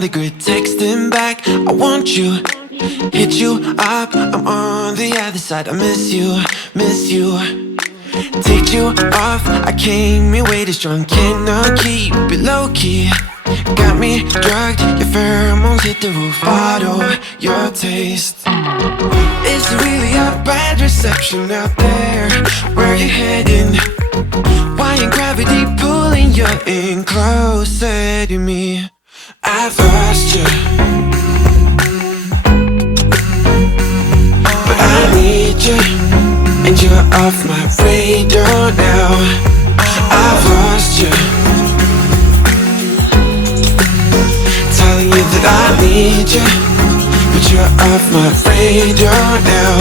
on the grid, texting back, I want you. Hit you up, I'm on the other side. I miss you, miss you. Take you off, I came in way too strong. Cannot keep it low-key. Got me drugged, your pheromones hit the roof. Bottle your taste. It's really a bad reception out there. Where you heading? Why ain't gravity pulling you in closer to me? I've lost you, but I need you, and you're off my radar now. I've lost you, telling you that I need you, but you're off my radar now.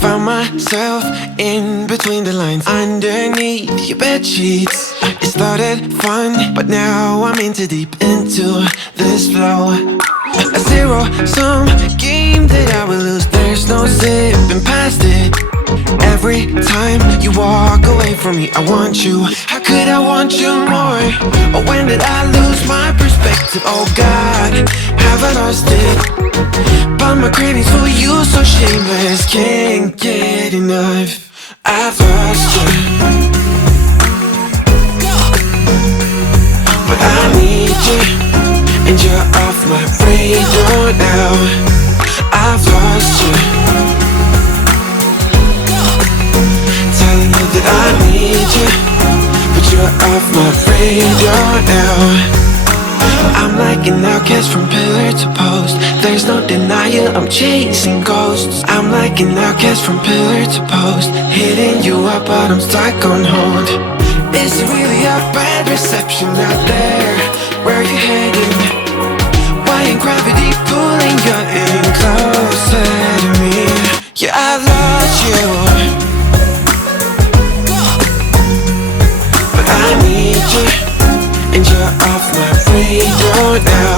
Found myself in between the lines, underneath your bedsheets. It started fun, but now I'm in too deep into this flow. A zero-sum game that I will lose. There's no zipping past it. Every time you walk away from me, I want you. How could I want you more? Or when did I lose my perspective? Oh God, have I lost it? But my cravings for you so shameless, can't get enough. I've lost you, but I need you, and you're off my radar now. I've lost you, telling you that I need you, but you're off my radar now. I'm like an outcast from pillar to post. There's no denial, I'm chasing ghosts. I'm like an outcast from pillar to post, hitting you up but I'm stuck on hold. It's really a bad reception out there. Where you heading? Why ain't gravity pulling you in closer to me? Yeah, I've lost you, but I need you, and you're off my radar now.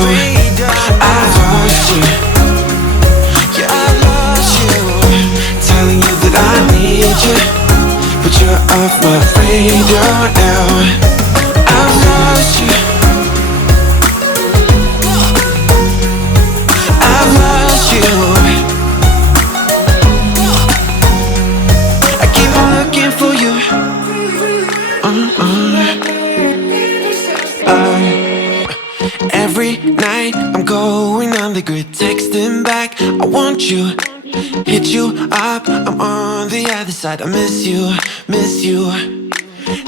I've lost you, yeah, I've lost you, telling you that I need you, but you're off my radar now. I've lost you, I've lost you. I keep on looking for you. Every night I'm going on the grid, texting back, I want you. Hit you up, I'm on the other side. I miss you, miss you.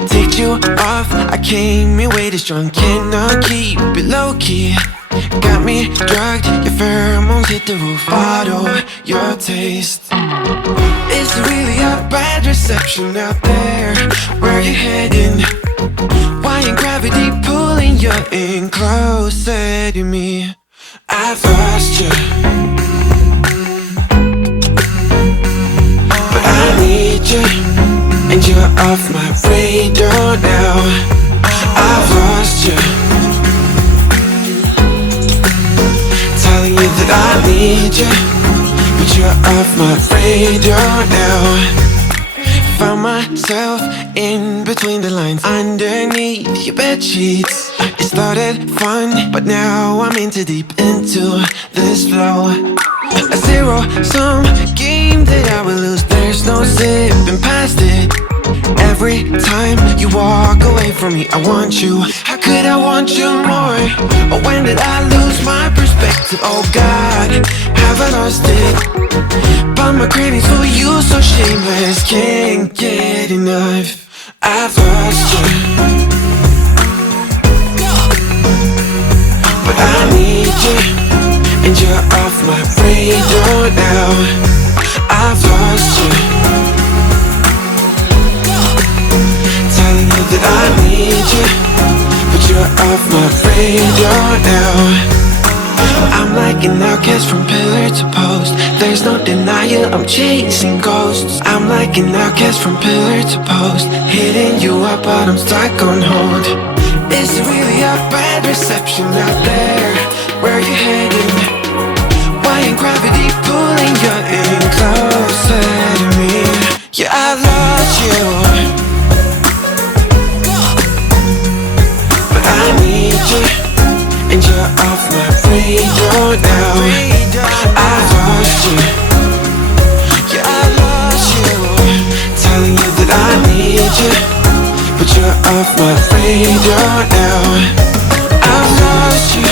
Take you off, I came in way too strong. Cannot keep it low-key. Got me drugged, your pheromones hit the roof. Bottle your taste. It's really a bad reception out there. Where you heading? Why ain't gravity pulling you in closer to me? I've lost you, but I need you, and you're off my radar now. I've lost you, telling you that I need you, but you're off my radar now. Found myself in between the lines, underneath your bedsheets. It started fun, but now I'm in too deep into this flow. A zero-sum game that I will lose. There's no zipping past it. Every time you walk away from me, I want you. How could I want you more? Or when did I lose my perspective? Oh God, have I lost it? But my cravings for you so shameless, can't get enough. I've lost you, but I need you, and you're off my radar now. I've lost you, telling you that I need you, but you're off my radar now. I'm like an outcast from pillar to post. There's no denial, I'm chasing ghosts. I'm like an outcast from pillar to post, hitting you up but I'm stuck on hold. It's really a bad reception out there. Where you heading? Why ain't gravity pulling you in closer to me? Yeah, I've lost you, but I need you, and you're off you're off my radar now. I've lost you,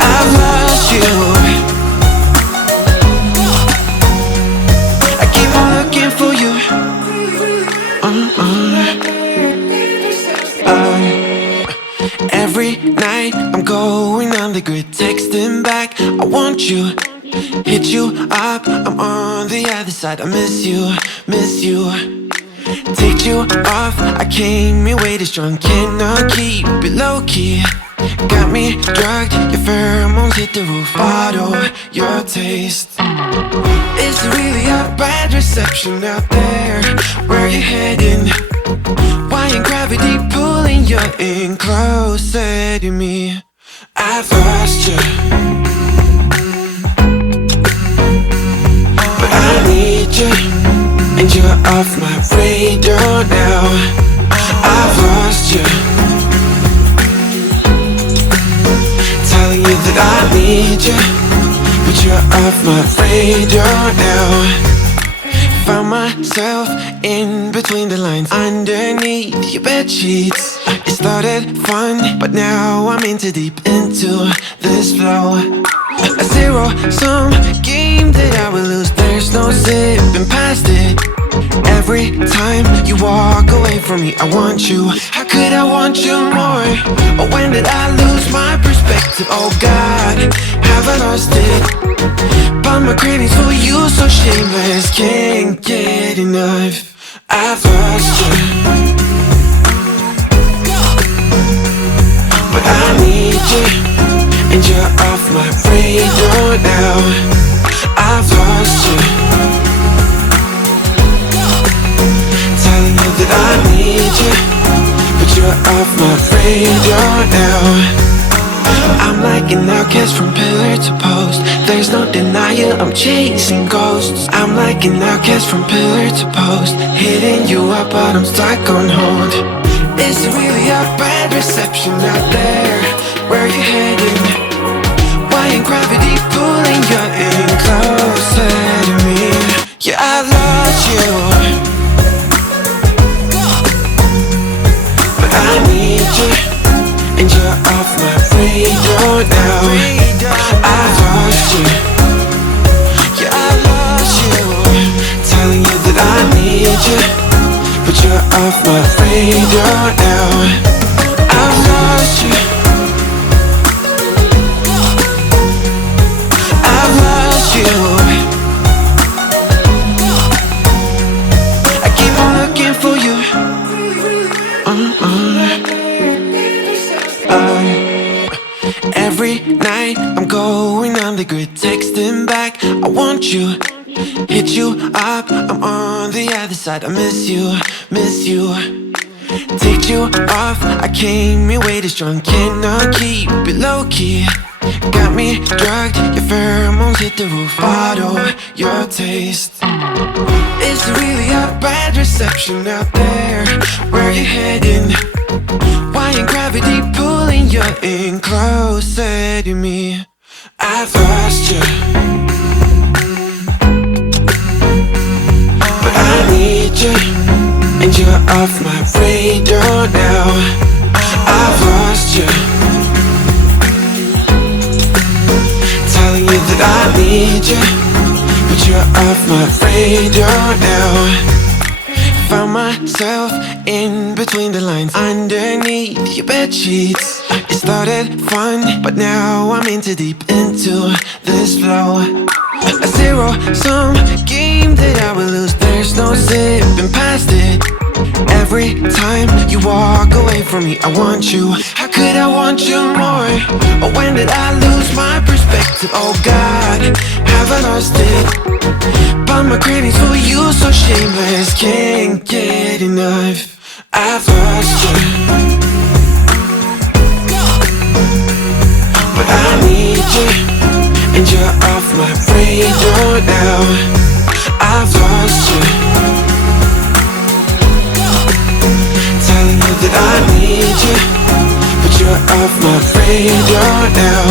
I've lost you. I keep on looking for you. Every night I'm going on the grid, texting back, I want you. Hit you up, I'm on the other side. I miss you, miss you. Take you off, I came in way too strong. Cannot keep it low-key. Got me drugged, your pheromones hit the roof. Bottle your taste. It's really a bad reception out there. Where you heading? Why ain't gravity pulling you in closer to me? I've lost you, but I need you, and you're off my radar now. I've lost you, telling you that I need you, but you're off my radar now. Found myself in between the lines, underneath your bed sheets. It started fun, but now I'm in too deep into this flow. A zero-sum game that I will lose. There's no zipping past it. Every time you walk away from me, I want you. How could I want you more? Or when did I lose my perspective? Oh God, have I lost it? But my cravings for you so shameless, can't get enough. I've lost you, but I need you, and you're off my radar now. I've lost you, telling you that I need you, but you're off my radar now. I'm like an outcast from pillar to post. There's no denial, I'm chasing ghosts. I'm like an outcast from pillar to post, hitting you up but I'm stuck on hold. Is it really a bad reception out there? Where you heading? Why ain't gravity pulling you in closer to me? Yeah, I lost you, but I need you, and you're off my radar now. I've lost you, yeah, I lost you, telling you that I need you, but you're off my radar now. I've lost you, I've lost you. I keep on looking for you. Every night I'm going on the grid, texting back, I want you. Hit you up, I'm on the other side. I miss you, miss you. Take you off, I came in way too strong. Cannot keep it low-key. Got me drugged, your pheromones hit the roof. Bottle your taste. It's really a bad reception out there. Where you heading? Why ain't gravity pulling you in closer to me? I've lost you, but I need you, and you're off my radar now. I've lost you, telling you that I need you, but you're off my radar now. Found myself in between the lines, underneath your bed sheets. It started fun, but now I'm in too deep into this flow. A zero-sum game that I will lose. There's no zipping past it. Every time you walk away from me, I want you. How could I want you more? Or when did I lose my perspective? Oh God, have I lost it? But my cravings for you so shameless, can't get enough. I've lost you, but I need you, and you're off my radar now. I've lost you, telling you that I need you, but you're off my radar now.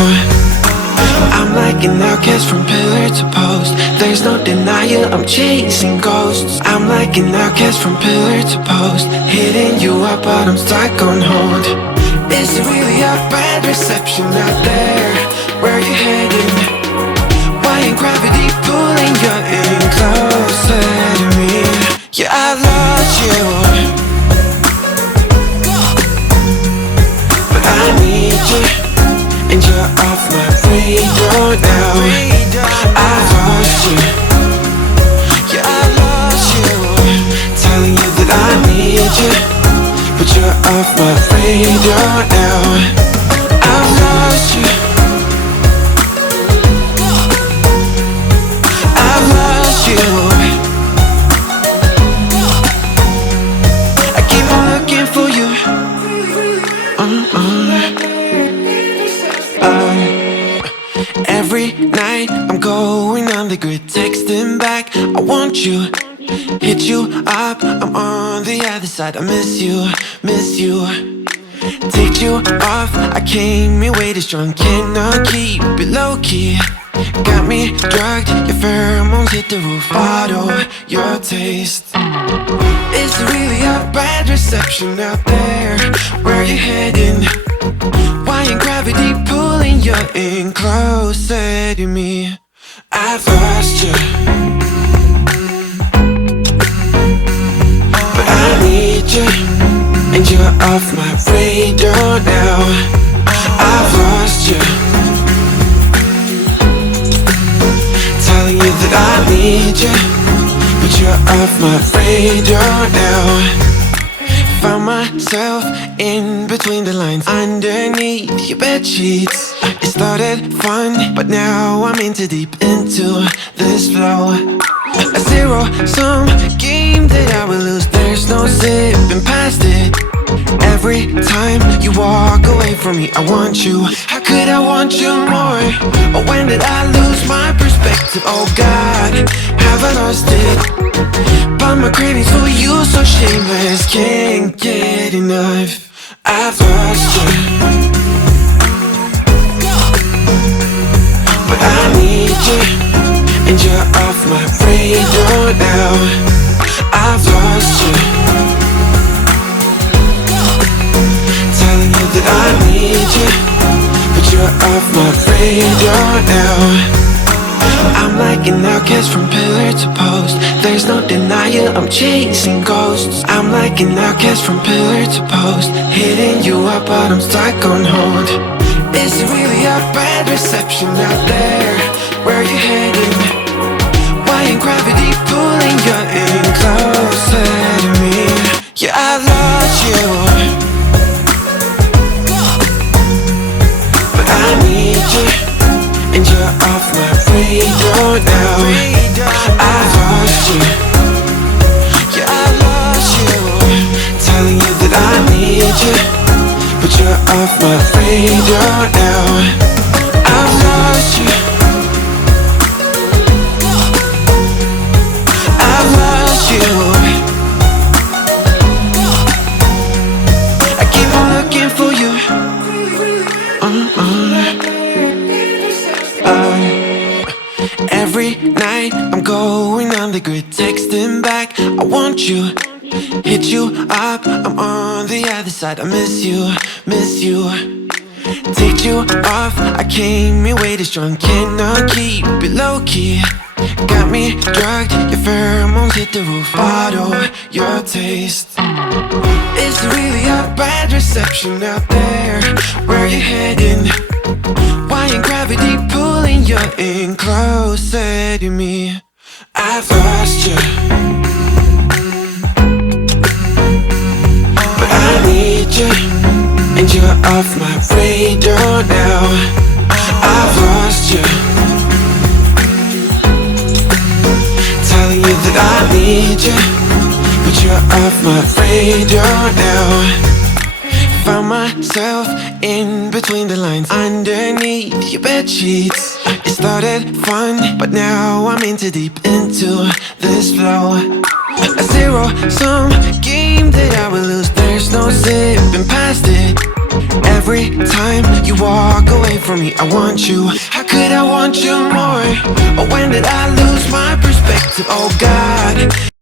I'm like an outcast from pillar to post. There's no denial, I'm chasing ghosts. I'm like an outcast from pillar to post, hitting you up but I'm stuck on hold. Is it really a bad reception out there? Where you heading? Why ain't gravity pulling you in closer to me? Yeah, I lost you, but I need you, and you're off my radar now. I've lost you, yeah, I lost you, telling you that I need you, but you're off my radar now. I've lost you, I've lost you. I keep on looking for you. Every night I'm going on the grid, texting back, I want you. Hit you up, I'm on the other side. I miss you, miss you. Take you off, I came in way too strong. Cannot keep it low key. Got me drugged, your pheromones hit the roof. Bottle your taste. Is it really a bad reception out there? Where you heading? Why ain't gravity pulling you in closer to me? I've lost you, but I need you, and you're off my radar now. I've lost you, telling you that I need you, but you're off my radar now. Found myself in between the lines, underneath your bed sheets. It started fun, but now I'm in too deep into this flow. A zero-sum game that I will lose. There's no zipping past it. Every time you walk away from me, I want you. How could I want you more? Or when did I lose my perspective? Oh God, have I lost it? But my cravings for you so shameless, can't get enough. I've lost you, but I need you, and you're off my radar now. I've lost you, telling you that I need you, but you're off my radar now. I'm like an outcast from pillar to post. There's no denial, I'm chasing ghosts. I'm like an outcast from pillar to post, hitting you up but I'm stuck on hold. Is it really a bad reception out there? Where you heading? Why ain't gravity pulling you in closer to me? Yeah, I lost you, but I need you, and you're off my radar now. I've lost you, yeah, I lost you, telling you that I need you, but you're off my radar now. I've lost you, I've lost you. I keep on looking for you. Every night I'm going on the grid, texting back, I want you. Hit you up, I'm on the other side. I miss you, miss you. Take you off, I came in way too strong. Cannot keep it low key. Got me drugged, your pheromones hit the roof. Bottle your taste. Is it really a bad reception out there? Where you heading? Why ain't gravity pulling you in closer to me? I've lost you, but I need you, and you're off my radar now. I've lost you, telling you that I need you, but you're off my radar now. Found myself in between the lines, underneath your bed sheets. It started fun, but now I'm in too deep into this flow. A zero-sum game that I will lose. There's no zipping past it. Every time you walk away from me, I want you. How could I want you more? Or when did I lose my perspective? Oh God.